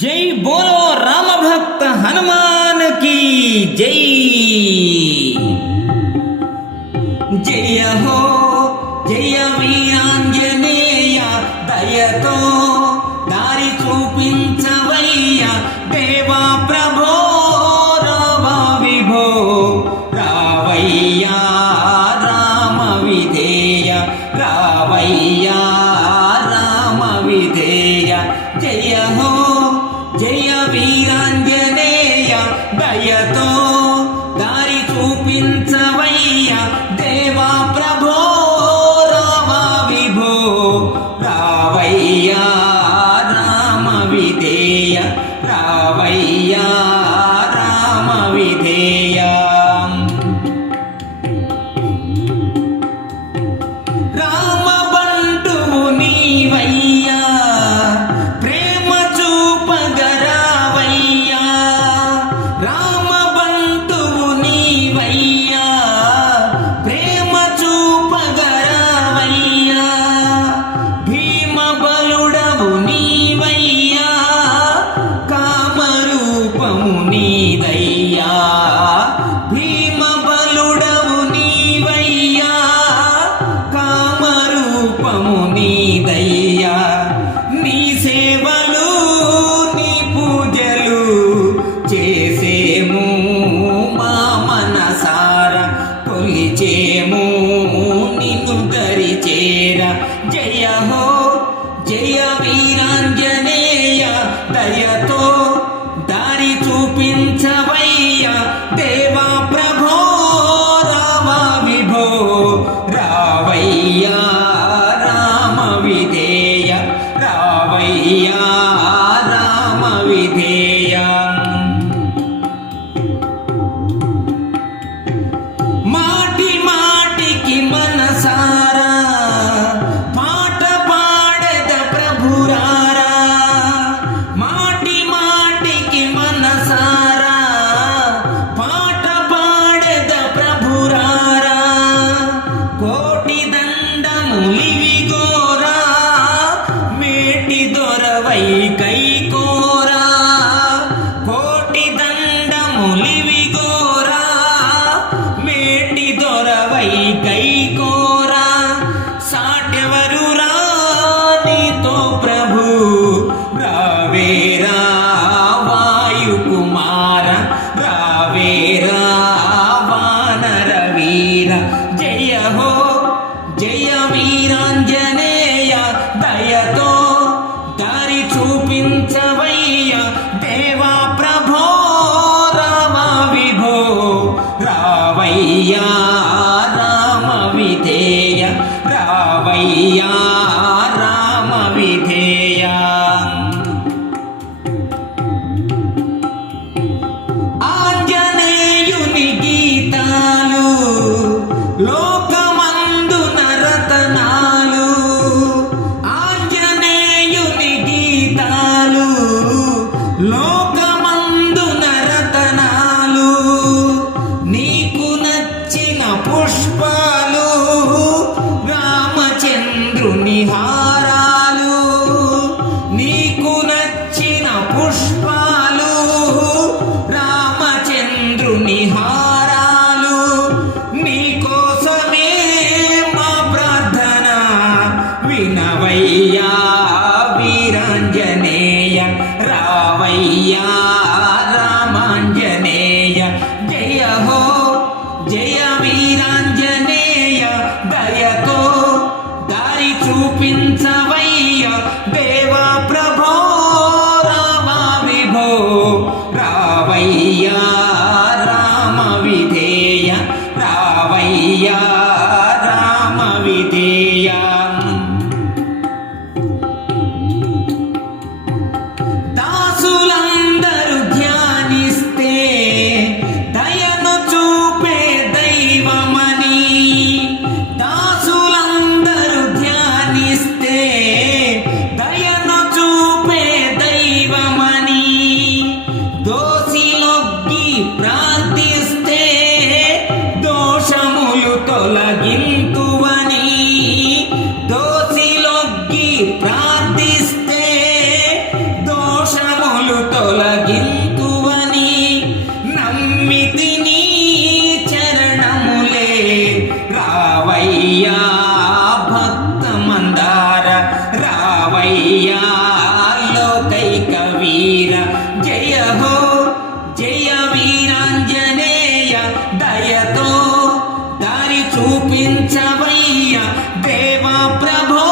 జై బోలో రామభక్త హనుమాన్కి జై జయ హో జయ వీరాంజనేయ దయతో దారి చూపించవయ్య దేవా ప్రభో రావా విభో రావయ్యా రామ విధేయ రావయ్యా రామ విధేయ జయ హో జయ వీరాంజనేయ దయతో దారి చూపించ நீதையா? దండములివి గోరా మేటి దొరవై కై కోరా కోటి దండములివి గోరా మేటి దొరవై కై రావయ్యా రామ విధేయ రావయ్యా రామ విధేయ ఆంజనేయుని గీతాలు లోకమందు నరతనాలు. ఆంజనేయుని గీతాలు లో వినవయ్యా వీరాంజనేయ రావయ్యా రామాంజనేయ జయ హో జయ వీరాంజనేయ దయతో దారి చూపించవయ్య దేవా ప్రభో రామా విభో రావయ్యా రామ విధేయ రావయ్యా రామ విధేయ. జయ జయ వీరాంజనేయ దయతో దారి చూపించవయ్య దేవా ప్రభో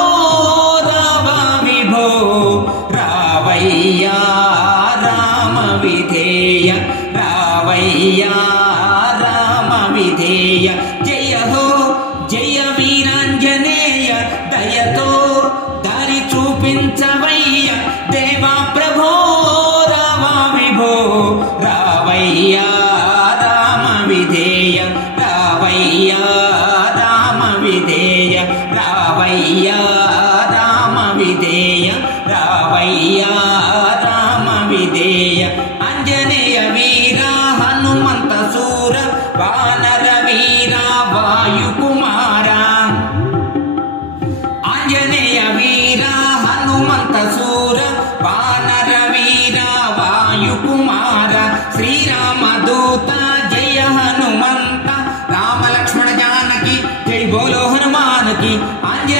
రావా విభో రావయ్యా రామ విధేయ రావయ్యా రామ విధేయ बोलो हनुमान की आंजे